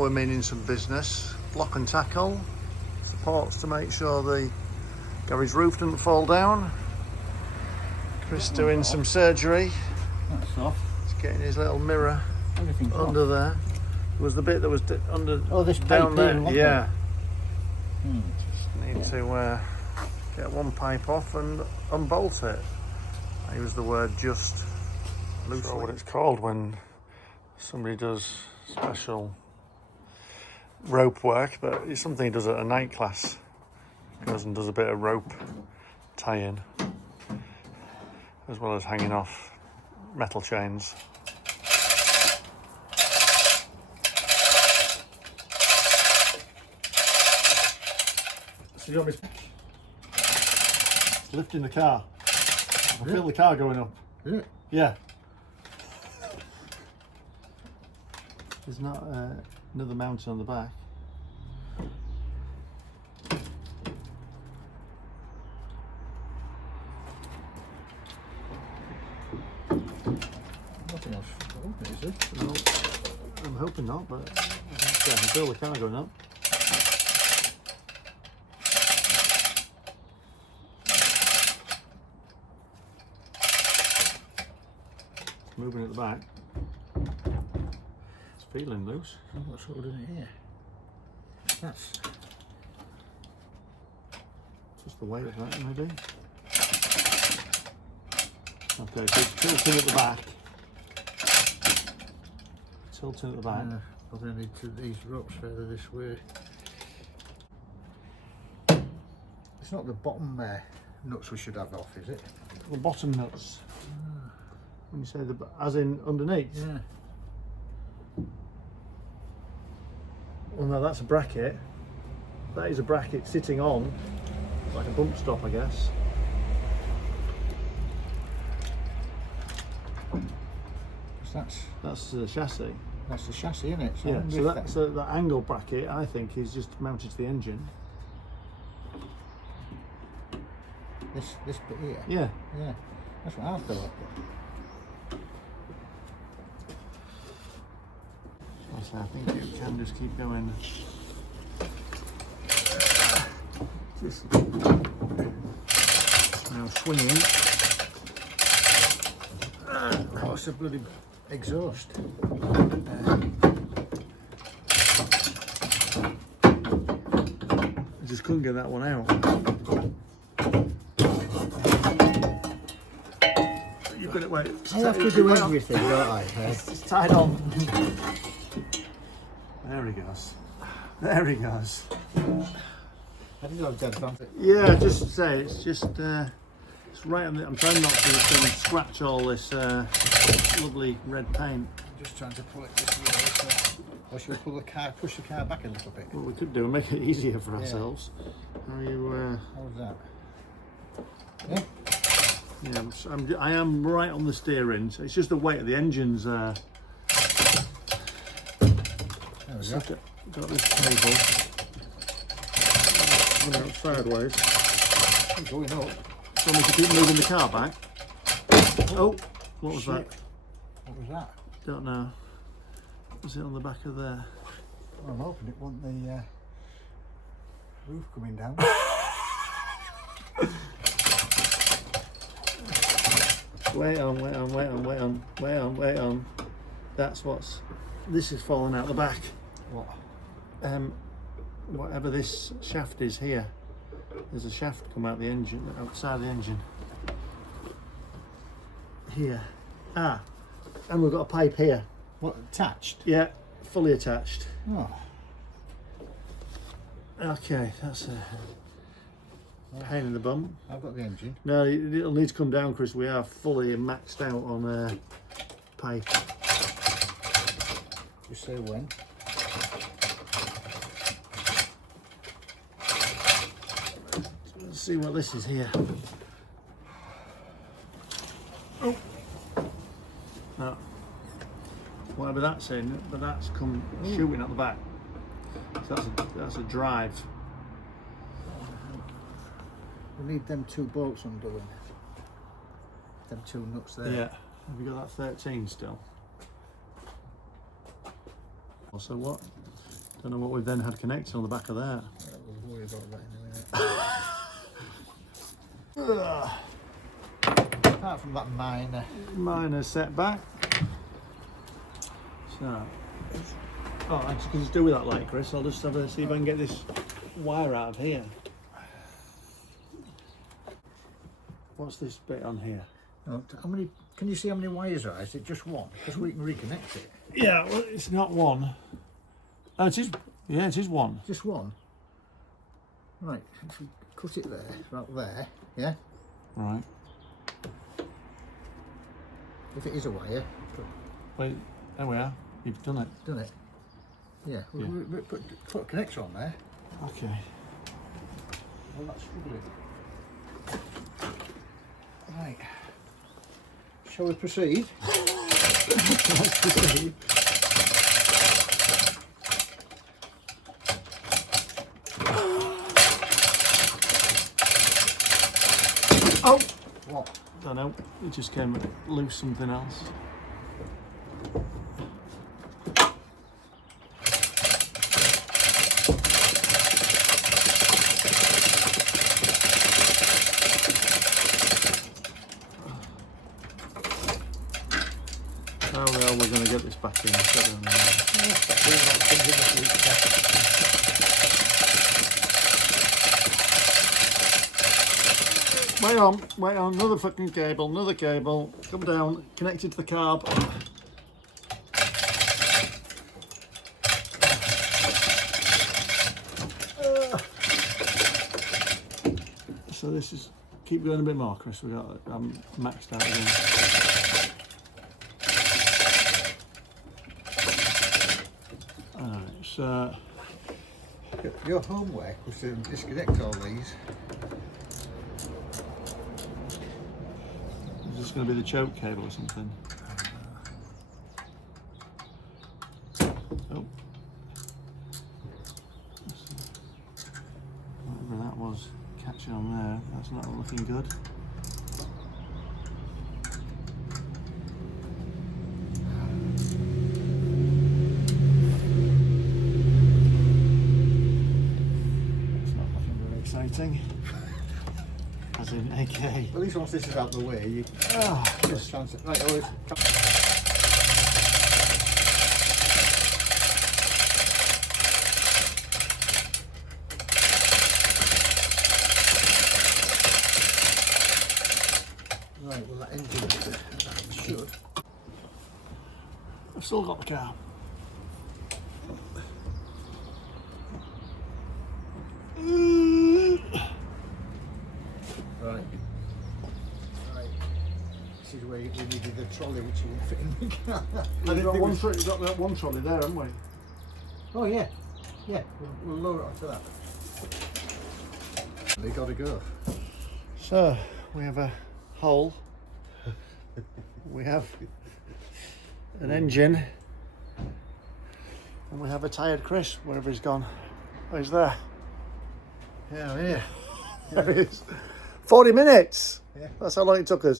we're meaning some business. Block and tackle. Supports to make sure the garage roof doesn't fall down. Chris doing some surgery. That's off. He's getting his little mirror Everything's under off. there. Was the bit that was under Oh, this down pipe there? here, wasn't Yeah. it? Just need to get one pipe off and unbolt it. I use the word just loosely. I'm not sure what it's called when somebody does special rope work, but it's something he does at a night class. Goes and does a bit of rope tie-in, as well as hanging off metal chains. So you want me to... It's lifting the car. I feel the car going up. Yeah. Yeah. There's not another mountain on the back. Nothing else open, is it? No, I'm hoping not, but yeah, I can feel the car going up. It's moving at the back. It's feeling loose. Oh, what's holding it here? That's... Just the weight of that, maybe. Okay, so it's tilting at the back. Tilting at the back. Probably need to these ropes further this way. It's not the bottom nuts we should have off, is it? The bottom nuts. When you say the, as in underneath? Yeah. Well, no, that's a bracket. That is a bracket sitting on, like a bump stop, I guess. That's the chassis. That's the chassis, isn't it? Yeah. So that angle bracket, I think, is just mounted to the engine. This bit here. Yeah. Yeah. That's what I thought. So I think you can just keep going. Just now swinging. Oh, it's a bloody exhaust. I just couldn't get that one out. You've got it. Wait. I have to do everything, don't I? It's tied on. There he goes. There he goes. I think I've done it. Yeah, just to say, it's just it's right on the. I'm trying not to scratch all this lovely red paint. I'm just trying to pull it this way. Or should we push the car back a little bit? What we could do and make it easier for ourselves. How are you? How's that? Yeah. Yeah, I am right on the steering. So it's just the weight of the engines. There we go. Got this cable. Going out sideways. I'm going up. So we can keep moving the car back. Oh, what was that? What was that? Don't know. Was it on the back of there? Well, I'm hoping it wasn't the roof coming down. Wait on. That's what's. This is falling out the back. What? Whatever this shaft is here. There's a shaft come out the engine, outside the engine. Here. Ah, and we've got a pipe here. What, attached? Yeah, fully attached. Oh. Okay, that's a pain in the bum. I've got the engine. No, it'll need to come down, Chris. We are fully maxed out on pipe. Just say when. Let's see what this is here. Oh. No. Whatever that's in, but that's come shooting at the back. So that's a drive. We need them two bolts undoing. Them two nuts there. Yeah. Have you got that 13 still? So what? Don't know what we've then had connected on the back of that. We'll worry about that in a minute. Apart from that minor setback. So, oh, I can just do with that light, Chris. I'll just have a see if I can get this wire out of here. What's this bit on here? how many? Can you see how many wires are? Is it just one? Because we can reconnect it. Yeah, well, it's not one. Oh, it is. Yeah, it is one. Just one. Right. If we cut it there, right there. Yeah. Right. If it is a wire. Wait, there we are. You've done it. Done it. Yeah. We put a connector on there. Okay. Well, that's struggling. Right. Shall we proceed? Let's proceed. Oh! What? Don't know. It just came loose something else. How the hell we're going to get this back in? Wait on, another fucking cable, come down, connected to the carb. So this is, keep going a bit more, Chris, I'm maxed out again. Alright, so... Your homework was to disconnect all these. Is this going to be the choke cable or something? Oh. Whatever that was catching on there, that's not looking good. It's not looking very exciting. As in AK. At least once this is out of the way, you Just chance it. Right, always. Right, well that engine should. I've still got the car. Right. This is where we needed the trolley which won't fit in the car. We've got that one trolley there, haven't we? Oh yeah. Yeah, we'll lower it onto that. They gotta go. So, we have a hole. We have an engine. And we have a tired Chris, wherever he's gone. Oh, he's there. Yeah, yeah. There he is. 40 minutes! Yeah. That's how long it took us.